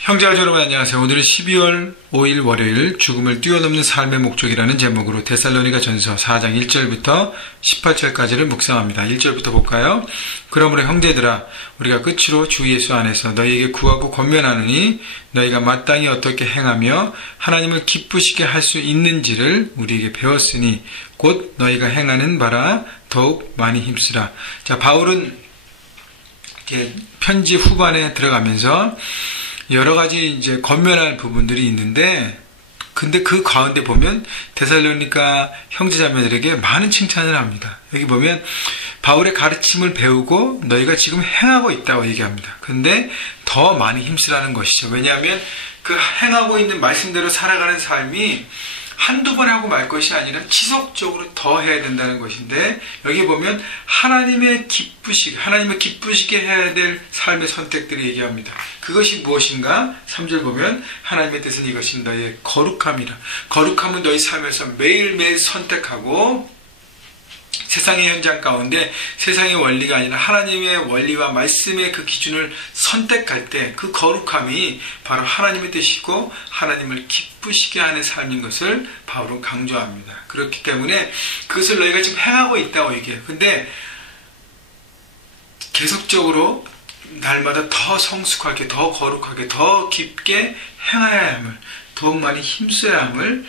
형제와 여러분 안녕하세요. 오늘은 12월 5일 월요일 죽음을 뛰어넘는 삶의 목적이라는 제목으로 데살로니가 전서 4장 1절부터 18절까지를 묵상합니다. 1절부터 볼까요? 그러므로 형제들아 우리가 끝으로 주 예수 안에서 너희에게 구하고 권면하느니 너희가 마땅히 어떻게 행하며 하나님을 기쁘시게 할 수 있는지를 우리에게 배웠으니 곧 너희가 행하는 바라 더욱 많이 힘쓰라. 자, 바울은 이렇게 편지 후반에 들어가면서 여러 가지 이제 권면할 부분들이 있는데, 근데 그 가운데 보면 데살로니가 형제자매들에게 많은 칭찬을 합니다. 여기 보면 바울의 가르침을 배우고 너희가 지금 행하고 있다고 얘기합니다. 근데 더 많이 힘쓰라는 것이죠. 왜냐하면 그 행하고 있는 말씀대로 살아가는 삶이 한두 번 하고 말 것이 아니라 지속적으로 더 해야 된다는 것인데, 여기 보면 하나님을 기쁘시게 해야 될 삶의 선택들을 얘기합니다. 그것이 무엇인가? 3절 보면 하나님의 뜻은 이것이 너희의 거룩함이라. 거룩함은 너희 삶에서 매일매일 선택하고 세상의 현장 가운데 세상의 원리가 아니라 하나님의 원리와 말씀의 그 기준을 선택할 때 그 거룩함이 바로 하나님의 뜻이고 하나님을 기쁘시게 하는 삶인 것을 바울은 강조합니다. 그렇기 때문에 그것을 너희가 지금 행하고 있다고 얘기해요. 근데 계속적으로 날마다 더 성숙하게, 더 거룩하게, 더 깊게 행해야 함을, 더욱 많이 힘써야 함을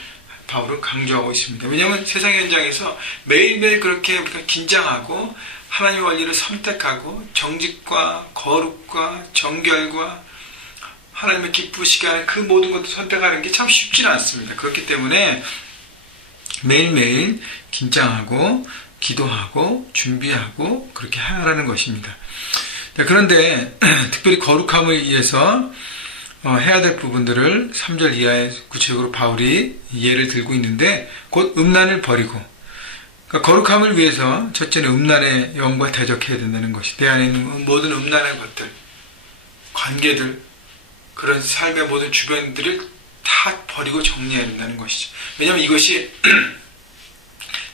바울은 강조하고 있습니다. 왜냐하면 세상 현장에서 매일매일 그렇게 우리가 긴장하고 하나님의 원리를 선택하고 정직과 거룩과 정결과 하나님을 기쁘시게 하는 그 모든 것을 선택하는 게 참 쉽지는 않습니다. 그렇기 때문에 매일매일 긴장하고 기도하고 준비하고 그렇게 하라는 것입니다. 그런데 특별히 거룩함을 위해서 해야 될 부분들을 3절 이하에 구체적으로 바울이 예를 들고 있는데, 곧 음란을 버리고, 그러니까 거룩함을 위해서 첫째는 음란의 영과 대적해야 된다는 것이, 내 안에 있는 모든 음란의 것들, 관계들, 그런 삶의 모든 주변들을 다 버리고 정리해야 된다는 것이죠. 왜냐하면 이것이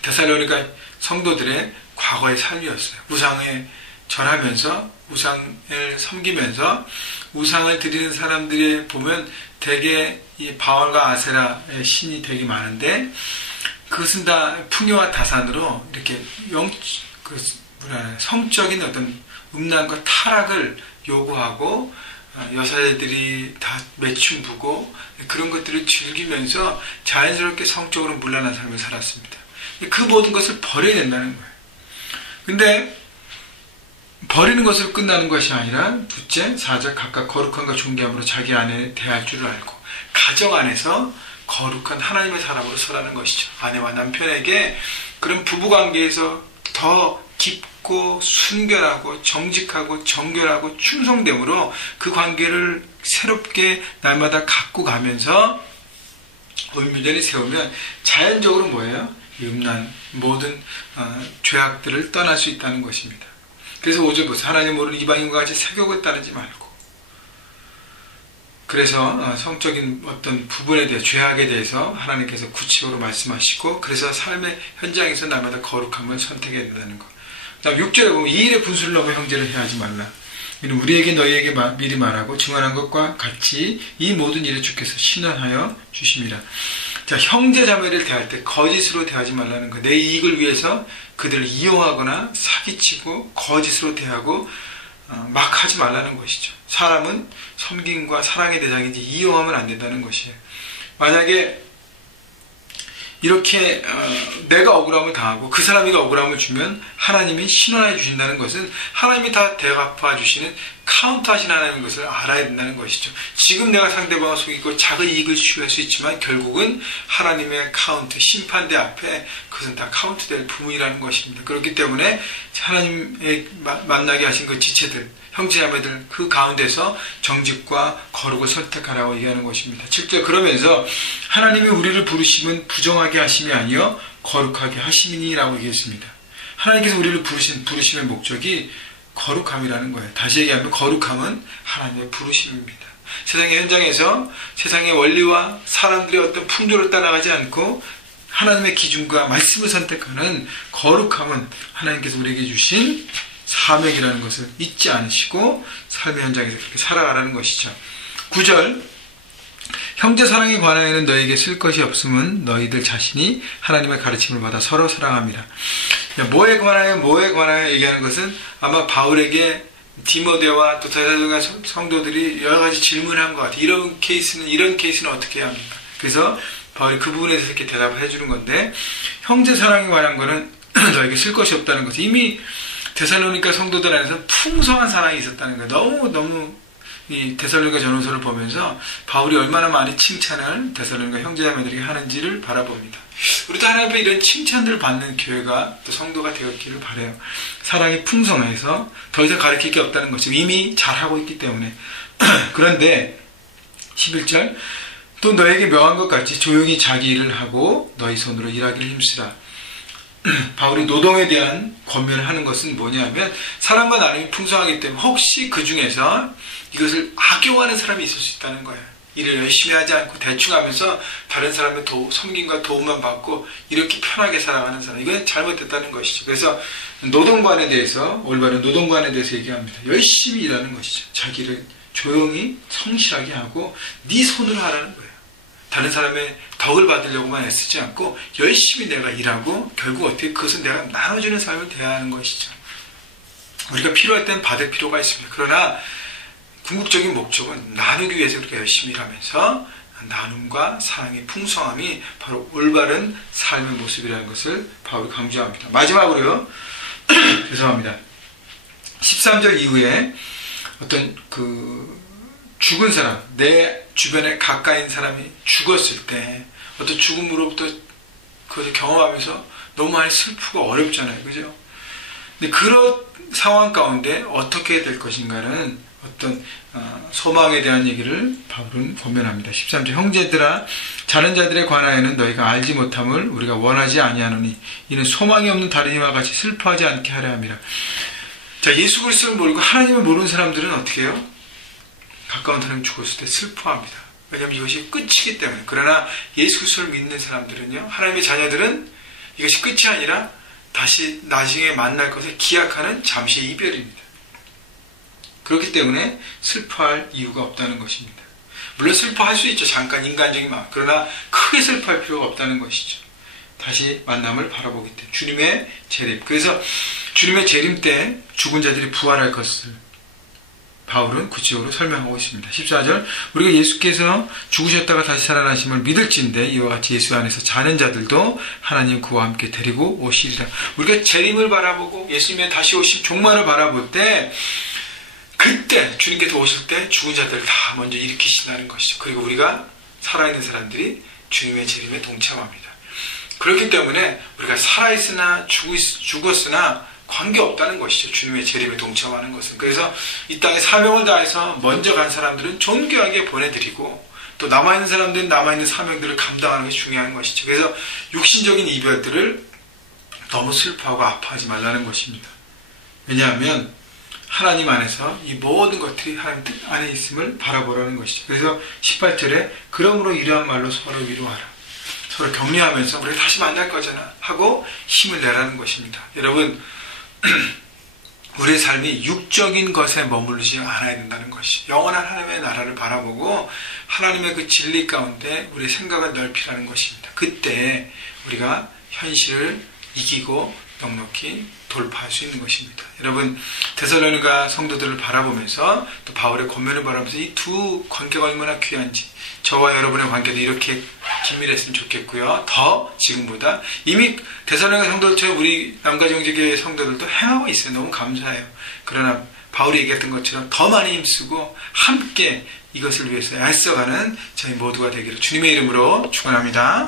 데살로니가 성도들의 과거의 삶이었어요. 우상에 절하면서 우상을 섬기면서 우상을 드리는 사람들이 보면 대개 이 바알과 아세라의 신이 되게 많은데, 그것은 다 풍요와 다산으로 이렇게 성적인 어떤 음란과 타락을 요구하고 여자애들이 다 매춘 부고 그런 것들을 즐기면서 자연스럽게 성적으로 문란한 삶을 살았습니다. 그 모든 것을 버려야 된다는 거예요. 근데 버리는 것으로 끝나는 것이 아니라 둘째, 4절 각각 거룩함과 존귀함으로 자기 안에 대할 줄을 알고 가정 안에서 거룩한 하나님의 사람으로 서라는 것이죠. 아내와 남편에게 그런 부부관계에서 더 깊고 순결하고 정직하고 정결하고 충성됨으로 그 관계를 새롭게 날마다 갖고 가면서 의무전에 세우면 자연적으로 뭐예요? 음란, 모든 죄악들을 떠날 수 있다는 것입니다. 그래서 5절 보세요. 하나님 모르는 이방인과 같이 세욕을 따르지 말고. 그래서 성적인 어떤 부분에 대해, 죄악에 대해서 하나님께서 구체적으로 말씀하시고, 그래서 삶의 현장에서 날마다 거룩함을 선택해야 된다는 것. 다음 6절에 보면 이 일에 분수를 넘어 형제를 해하지 말라. 이는 우리에게 너희에게 미리 말하고 증언한 것과 같이 이 모든 일에 주께서 신원하여 주심이라. 자, 형제 자매를 대할 때 거짓으로 대하지 말라는 거. 내 이익을 위해서 그들을 이용하거나 사기치고 거짓으로 대하고 막 하지 말라는 것이죠. 사람은 섬김과 사랑의 대상이지 이용하면 안 된다는 것이에요. 만약에 이렇게 내가 억울함을 당하고 그 사람이 억울함을 주면 하나님이 신원해 주신다는 것은 하나님이 다 대갚아 주시는 카운터 하신 하나님인 것을 알아야 된다는 것이죠. 지금 내가 상대방을 속이고 작은 이익을 취할 수 있지만 결국은 하나님의 카운트, 심판대 앞에 그것은 다 카운트될 부분이라는 것입니다. 그렇기 때문에 하나님의 만나게 하신 그 지체들, 형제자매들 그 가운데서 정직과 거룩을 선택하라고 얘기하는 것입니다. 7절 그러면서 하나님이 우리를 부르심은 부정하게 하심이 아니요 거룩하게 하심이니라고 얘기했습니다. 하나님께서 우리를 부르심의 목적이 거룩함이라는 거예요. 다시 얘기하면 거룩함은 하나님의 부르심입니다. 세상의 현장에서 세상의 원리와 사람들의 어떤 풍조를 따라가지 않고 하나님의 기준과 말씀을 선택하는 거룩함은 하나님께서 우리에게 주신 사명이라는 것을 잊지 않으시고 삶의 현장에서 그렇게 살아가라는 것이죠. 9절 형제 사랑에 관하여는 너에게 쓸 것이 없음은 너희들 자신이 하나님의 가르침을 받아 서로 사랑합니다. 뭐에 관하여 얘기하는 것은 아마 바울에게 디모데와 또 데살로니가 성도들이 여러 가지 질문한 것 같아요. 이런 케이스는 어떻게 해야 합니까? 그래서 바울이 그 부분에 대해서 이렇게 대답을 해주는 건데, 형제 사랑에 관한 거는 너에게 쓸 것이 없다는 것은 이미 데살로니가 성도들 안에서 풍성한 사랑이 있었다는 거예요. 너무 이 데살로니가 전후서를 보면서 바울이 얼마나 많은 칭찬을 데살로니가 형제자매들에게 하는지를 바라봅니다. 우리도 하나님 앞에 이런 칭찬들을 받는 교회가 또 성도가 되었기를 바라요. 사랑이 풍성해서 더 이상 가르칠 게 없다는 것이 이미 잘하고 있기 때문에. 그런데 11절 또 너에게 명한 것 같이 조용히 자기 일을 하고 너희 손으로 일하기를 힘쓰라. 바울이 노동에 대한 권면을 하는 것은 뭐냐면 사랑과 나눔이 풍성하기 때문에 혹시 그 중에서 이것을 악용하는 사람이 있을 수 있다는 거예요. 일을 열심히 하지 않고 대충 하면서 다른 사람의 섬김과 도움만 받고 이렇게 편하게 살아가는 사람, 이건 잘못됐다는 것이죠. 그래서 노동관에 대해서, 올바른 노동관에 대해서 얘기합니다. 열심히 일하는 것이죠. 자기를 조용히 성실하게 하고 네 손으로 하라는 거예요. 다른 사람의 덕을 받으려고만 애쓰지 않고 열심히 내가 일하고 결국 어떻게 그것은 내가 나눠주는 삶을 대해야 하는 것이죠. 우리가 필요할 때는 받을 필요가 있습니다. 그러나 궁극적인 목적은 나누기 위해서 그렇게 열심히 일하면서 나눔과 사랑의 풍성함이 바로 올바른 삶의 모습이라는 것을 바울이 강조합니다. 마지막으로요. 죄송합니다. 13절 이후에 어떤 죽은 사람, 내 주변에 가까이 있는 사람이 죽었을 때 어떤 죽음으로부터 그것을 경험하면서 너무 많이 슬프고 어렵잖아요. 그죠? 근데 그런 상황 가운데 어떻게 될 것인가는 어떤 소망에 대한 얘기를 바울은 권면합니다. 13절 형제들아 자는 자들에 관하여는 너희가 알지 못함을 우리가 원하지 아니하노니 이는 소망이 없는 다른 이와 같이 슬퍼하지 않게 하려 함이라. 자, 예수 그리스도를 모르고 하나님을 모르는 사람들은 어떻게 해요? 가까운 사람이 죽었을 때 슬퍼합니다. 왜냐하면 이것이 끝이기 때문에. 그러나 예수 그리스도를 믿는 사람들은요, 하나님의 자녀들은 이것이 끝이 아니라 다시 나중에 만날 것을 기약하는 잠시의 이별입니다. 그렇기 때문에 슬퍼할 이유가 없다는 것입니다. 물론 슬퍼할 수 있죠. 잠깐 인간적인 마음. 그러나 크게 슬퍼할 필요가 없다는 것이죠. 다시 만남을 바라보기 때문에. 주님의 재림. 그래서 주님의 재림 때 죽은 자들이 부활할 것을 바울은 구체적으로 설명하고 있습니다. 14절 우리가 예수께서 죽으셨다가 다시 살아나심을 믿을진데 이와 같이 예수 안에서 자는 자들도 하나님 그와 함께 데리고 오시리라. 우리가 재림을 바라보고 예수님의 다시 오심 종말을 바라볼 때 그때 주님께서 오실 때 죽은 자들을 다 먼저 일으키신다는 것이죠. 그리고 우리가 살아있는 사람들이 주님의 재림에 동참합니다. 그렇기 때문에 우리가 살아있으나 죽었으나 관계없다는 것이죠. 주님의 재림에 동참하는 것은. 그래서 이 땅에 사명을 다해서 먼저 간 사람들은 존귀하게 보내드리고 또 남아있는 사람들은 남아있는 사명들을 감당하는 것이 중요한 것이죠. 그래서 육신적인 이별들을 너무 슬퍼하고 아파하지 말라는 것입니다. 왜냐하면 하나님 안에서 이 모든 것들이 하나님 뜻 안에 있음을 바라보라는 것이죠. 그래서 18절에 그러므로 이러한 말로 서로 위로하라. 서로 격려하면서 우리가 다시 만날 거잖아 하고 힘을 내라는 것입니다. 여러분 우리의 삶이 육적인 것에 머무르지 않아야 된다는 것이 영원한 하나님의 나라를 바라보고 하나님의 그 진리 가운데 우리의 생각을 넓히라는 것입니다. 그때 우리가 현실을 이기고 넉넉히 돌파할 수 있는 것입니다. 여러분 데살로니가 성도들을 바라보면서 또 바울의 권면을 바라보면서 이 두 관계가 얼마나 귀한지 저와 여러분의 관계도 이렇게 긴밀했으면 좋겠고요. 더 지금보다 이미 데살로니가 성도들처럼 우리 남가정직의 성도들도 행하고 있어요. 너무 감사해요. 그러나 바울이 얘기했던 것처럼 더 많이 힘쓰고 함께 이것을 위해서 애써가는 저희 모두가 되기를 주님의 이름으로 축원합니다.